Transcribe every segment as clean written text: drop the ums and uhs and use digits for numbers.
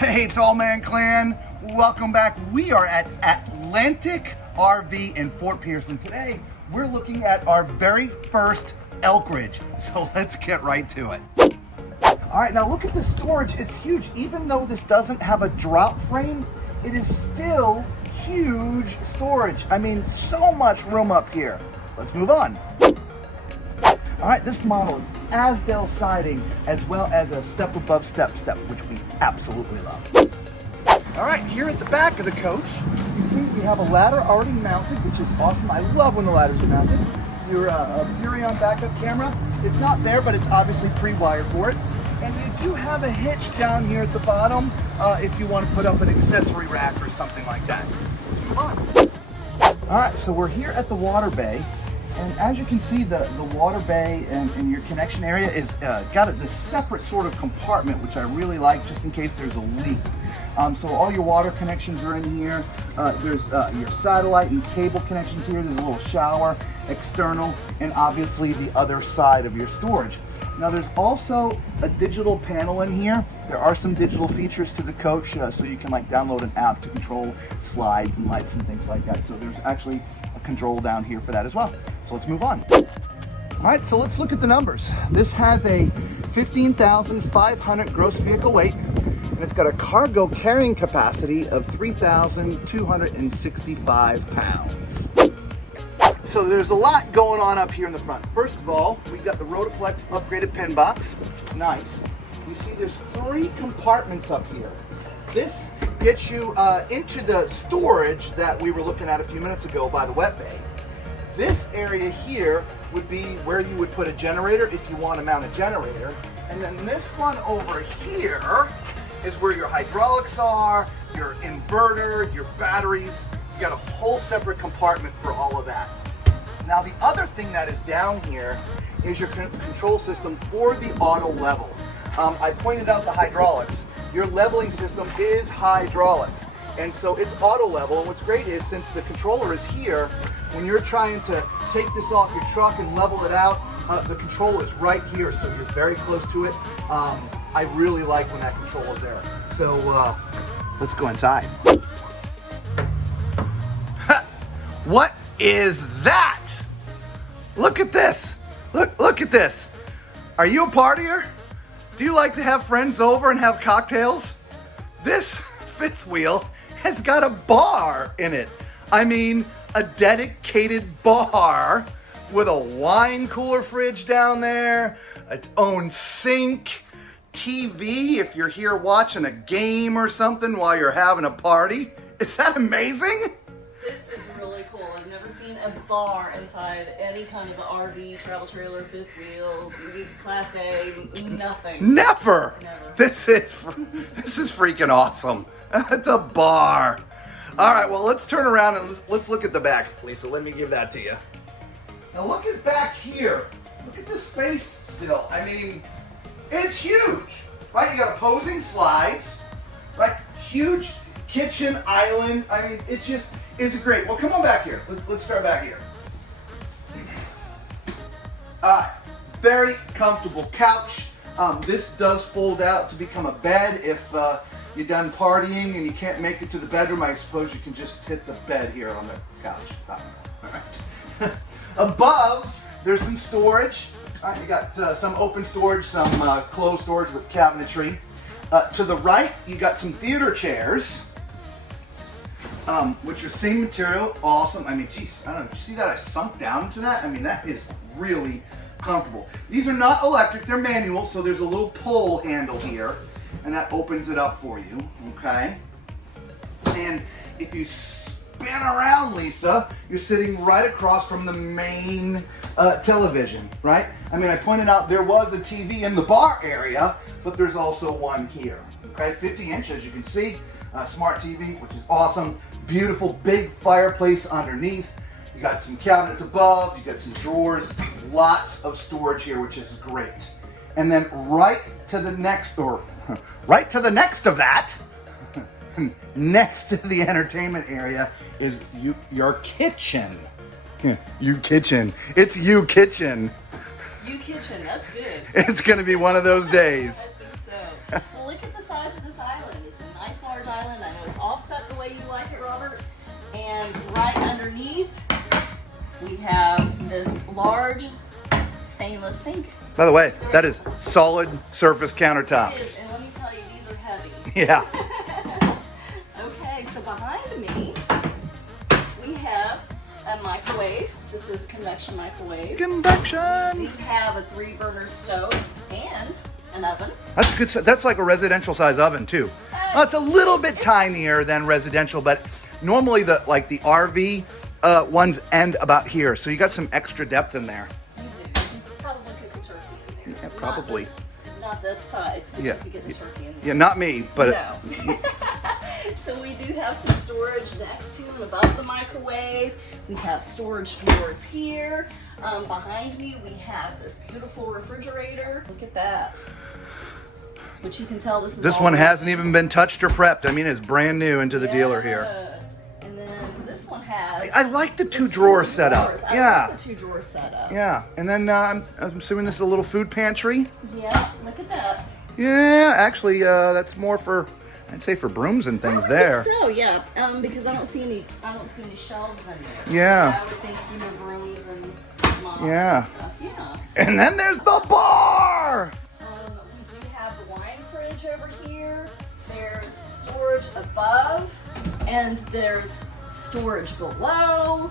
Hey, Tall Man Clan, welcome back. We are at Atlantic RV in Fort Pierce, and today we're looking at our very first Elkridge. So let's get right to it. All right, now look at the storage. It's huge. Even though this doesn't have a drop frame, it is still huge storage. I mean, so much room up here. Let's move on. All right, this model is Asdale siding as well as a step above step, which we absolutely love. All right, here at the back of the coach, you see we have a ladder already mounted, which is awesome. I love when the ladders are mounted. Your Furion backup camera, it's not there, but it's obviously pre-wired for it. And you do have a hitch down here at the bottom if you want to put up an accessory rack or something like that. Come on. All right, so we're here at the water bay. And as you can see, the water bay and your connection area is got this separate sort of compartment, which I really like, just in case there's a leak. So all your water connections are in here. There's your satellite and cable connections here. There's a little shower, external, and obviously the other side of your storage. Now there's also a digital panel in here. There are some digital features to the coach, so you can like download an app to control slides and lights and things like that. So there's actually a control down here for that as well. So let's move on. All right, so let's look at the numbers. This has a 15,500 gross vehicle weight, and it's got a cargo carrying capacity of 3,265 pounds. So there's a lot going on up here in the front. First of all, we've got the Rotaflex upgraded pin box, which is nice. You see there's 3 compartments up here. This gets you into the storage that we were looking at a few minutes ago by the wet bay. This area here would be where you would put a generator if you want to mount a generator. And then this one over here is where your hydraulics are, your inverter, your batteries. You got a whole separate compartment for all of that. Now the other thing that is down here is your control system for the auto level. I pointed out the hydraulics. Your leveling system is hydraulic, and so it's auto level. And what's great is, since the controller is here, when you're trying to take this off your truck and level it out, the control is right here, so you're very close to it. I really like when that control is there. So let's go inside. What is that? Look at this. Look at this. Are you a partier? Do you like to have friends over and have cocktails? This fifth wheel has got a bar in it. I mean, a dedicated bar with a wine cooler fridge down there, its own sink, TV if you're here watching a game or something while you're having a party. Is that amazing? This is really cool. I've never seen a bar inside any kind of RV, travel trailer, fifth wheel, Class A, nothing. Never. This is freaking awesome. It's a bar. All right, well, let's turn around and let's look at the back. Lisa, let me give that to you. Now look at back here. Look at the space still. I mean, it's huge, right? You got opposing slides, right? Huge kitchen island. I mean, it just is great. Well, come on back here. Let's start back here. Very comfortable couch. This does fold out to become a bed if you're done partying and you can't make it to the bedroom. I suppose you can just hit the bed here on the couch. All right. Above, there's some storage. All right, you got some open storage, some closed storage with cabinetry. To the right, you got some theater chairs, which are same material, awesome. I mean, geez, I don't know, did you see that I sunk down into that? I mean, that is really comfortable. These are not electric, they're manual, so there's a little pull handle here, and that opens it up for you, okay? And if you spin around, Lisa, you're sitting right across from the main television, right? I mean, I pointed out there was a TV in the bar area, but there's also one here, okay? 50 inch, as you can see, smart TV, which is awesome. Beautiful big fireplace underneath. You got some cabinets above, you got some drawers, lots of storage here, which is great. And then right to the next of that, next to the entertainment area is your kitchen. You kitchen. It's you kitchen. You kitchen, that's good. It's gonna be one of those days. I think so. Well, look at the size of this island. It's a storage island. I know it's offset the way you like it, Robert. And right underneath, we have this large stainless sink. By the way, that is solid surface It countertops. is, and let me tell you, these are heavy. Yeah. Okay, so behind me, we have a microwave. This is convection microwave. Convection. We do have a 3-burner stove and an oven. That's good. That's like a residential size oven too. Well, it's a little bit tinier than residential, but normally the RV ones end about here, so you got some extra depth in there. You do. You could probably cook a turkey in there. Yeah, probably. Not that size, but Yeah. you could get the turkey in there. Yeah, not me, but No. So we do have some storage next to and above the microwave. We have storage drawers here. Behind me, we have this beautiful refrigerator. Look at that. Which you can tell this is this all one hasn't even been touched or prepped. I mean, it's brand new into the dealer here. Yes. And then this one has. I like the two drawer setup. drawers. I Yeah. like the 2-drawer setup. Yeah, and then I'm assuming this is a little food pantry. Yeah, look at that. Yeah, actually, that's more for, I'd say, for brooms and things I there. think so, yeah. Because I don't see any shelves in there. Yeah. So I would think, brooms and mops Yeah. and stuff. Yeah. And then there's the bar. We do have the wine fridge over here. There's storage above, and there's storage below.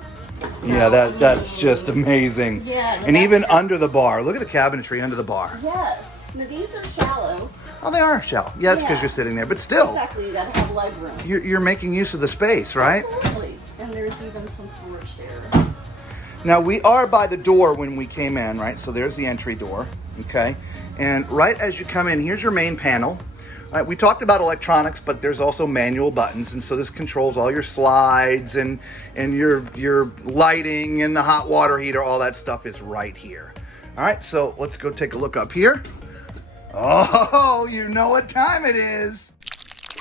So, Yeah, that's just amazing. Yeah, And even that's- under the bar. Look at the cabinetry under the bar. Yes. Now these are shallow. Oh, they are shallow. Yeah, it's because Yeah. you're sitting there, but still, Exactly. You gotta have leg room. you're making use of the space, right? Absolutely. And there's even some storage there. Now, we are by the door when we came in, right? So there's the entry door, okay? And right as you come in, here's your main panel. All right, we talked about electronics, but there's also manual buttons, and so this controls all your slides and your lighting and the hot water heater. All that stuff is right here. All right, so let's go take a look up here. Oh, you know what time it is.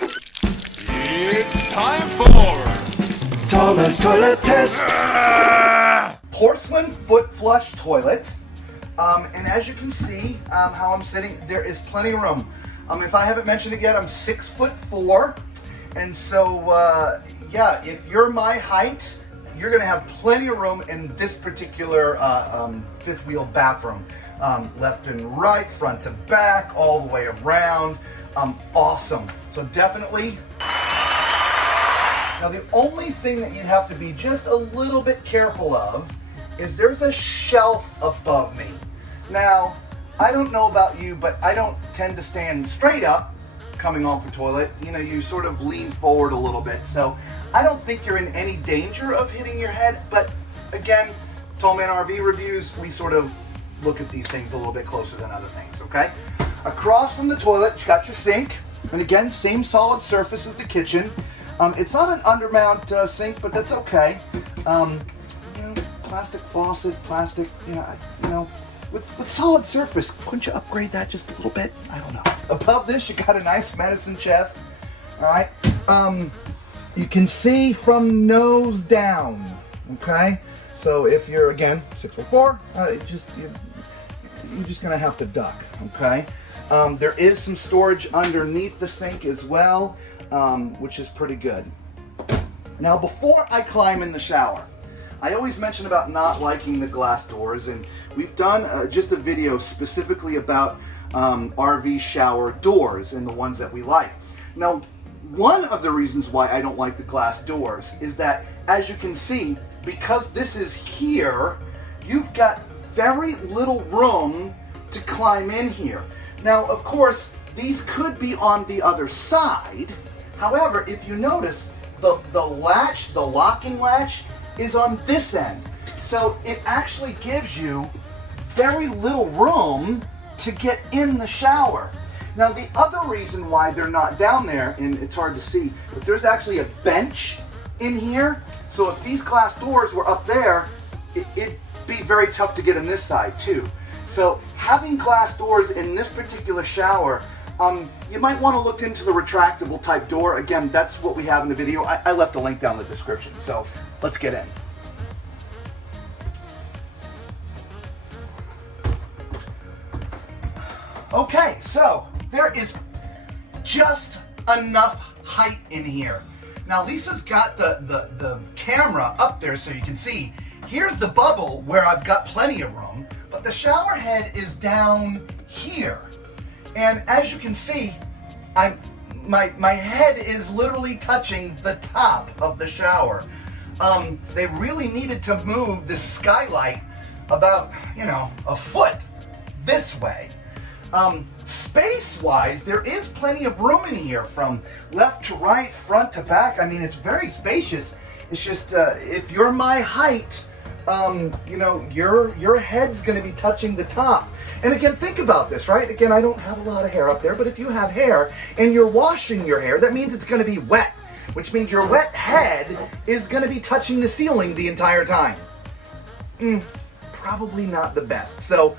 It's time for Thomas Toilet Test. Porcelain foot flush toilet. And as you can see how I'm sitting, there is plenty of room. If I haven't mentioned it yet, I'm 6'4", and so yeah, if you're my height, you're gonna have plenty of room in this particular fifth wheel bathroom, left and right, front to back, all the way around. Awesome. So definitely. Now the only thing that you'd have to be just a little bit careful of is there's a shelf above me. Now, I don't know about you, but I don't tend to stand straight up coming off the toilet. You sort of lean forward a little bit. So I don't think you're in any danger of hitting your head. But again, Tallman RV Reviews, we sort of look at these things a little bit closer than other things, okay? Across from the toilet, you got your sink. And again, same solid surface as the kitchen. It's not an undermount sink, but that's okay. Plastic faucet, plastic, with solid surface. Couldn't you upgrade that just a little bit? I don't know. Above this, you got a nice medicine chest. All right. You can see from nose down. Okay. So if you're again 6'4", you're just gonna have to duck. Okay. There is some storage underneath the sink as well, which is pretty good. Now, before I climb in the shower, I always mention about not liking the glass doors, and we've done just a video specifically about RV shower doors and the ones that we like. Now, one of the reasons why I don't like the glass doors is that, as you can see, because this is here, you've got very little room to climb in here. Now, of course, these could be on the other side. However, if you notice, the latch, the locking latch, is on this end. So it actually gives you very little room to get in the shower. Now the other reason why they're not down there, and it's hard to see, but there's actually a bench in here. So if these glass doors were up there, it'd be very tough to get in this side too. So having glass doors in this particular shower, you might want to look into the retractable type door. Again, that's what we have in the video. I left a link down in the description. So let's get in. Okay, so there is just enough height in here. Now Lisa's got the camera up there so you can see. Here's the bubble where I've got plenty of room, but the shower head is down here. And as you can see, my head is literally touching the top of the shower. They really needed to move this skylight about, a foot this way. Space-wise, there is plenty of room in here from left to right, front to back. I mean, it's very spacious. It's just, if you're my height, your head's gonna be touching the top. And again, think about this, right? Again, I don't have a lot of hair up there, but if you have hair and you're washing your hair, that means it's gonna be wet, which means your wet head is gonna be touching the ceiling the entire time. Probably not the best. So,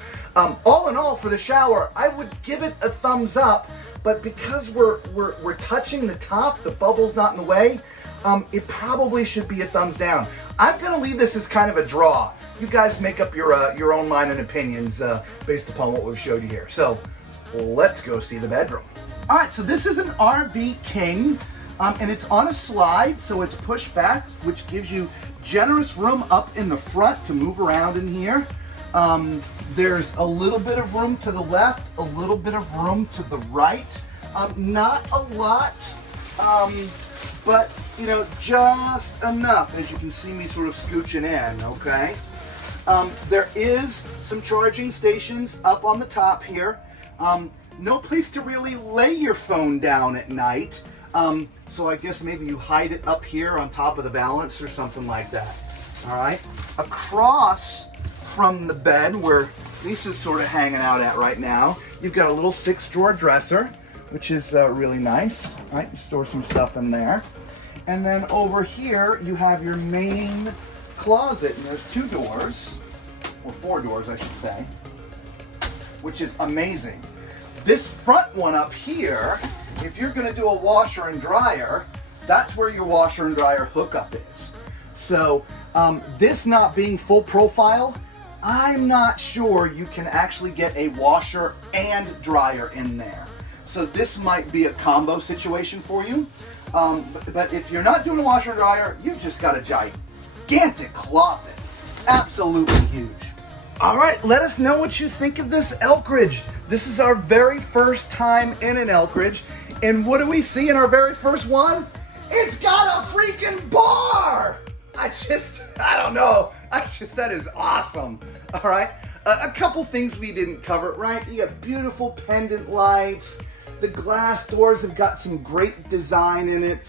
all in all, for the shower, I would give it a thumbs up, but because we're touching the top, the bubble's not in the way, it probably should be a thumbs down. I'm gonna leave this as kind of a draw. You guys make up your own mind and opinions based upon what we've showed you here. So, let's go see the bedroom. All right, so this is an RV King, and it's on a slide, so it's pushed back, which gives you generous room up in the front to move around in here. There's a little bit of room to the left, a little bit of room to the right. Not a lot, but just enough, as you can see me sort of scooching in, okay? There is some charging stations up on the top here. No place to really lay your phone down at night. So I guess maybe you hide it up here on top of the valance or something like that. All right. Across from the bed where Lisa's sort of hanging out at right now, you've got a little 6-drawer dresser, which is really nice. All right, you store some stuff in there. And then over here, you have your main closet, and there's 2 doors, or 4 doors, I should say, which is amazing. This front one up here, if you're gonna do a washer and dryer, that's where your washer and dryer hookup is. So this not being full profile, I'm not sure you can actually get a washer and dryer in there. So this might be a combo situation for you. But if you're not doing a washer and dryer, you've just got a gigantic closet. Absolutely huge. All right, let us know what you think of this Elkridge. This is our very first time in an Elkridge. And what do we see in our very first one? It's got a freaking bar! I don't know. That is awesome. All right, a couple things we didn't cover, right? You got beautiful pendant lights. The glass doors have got some great design in it.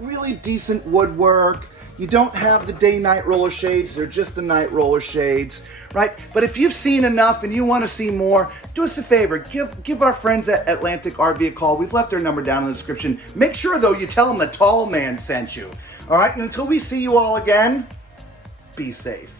Really decent woodwork. You don't have the day-night roller shades. They're just the night roller shades, right? But if you've seen enough and you want to see more, do us a favor. Give our friends at Atlantic RV a call. We've left their number down in the description. Make sure, though, you tell them the tall man sent you. All right? And until we see you all again, be safe.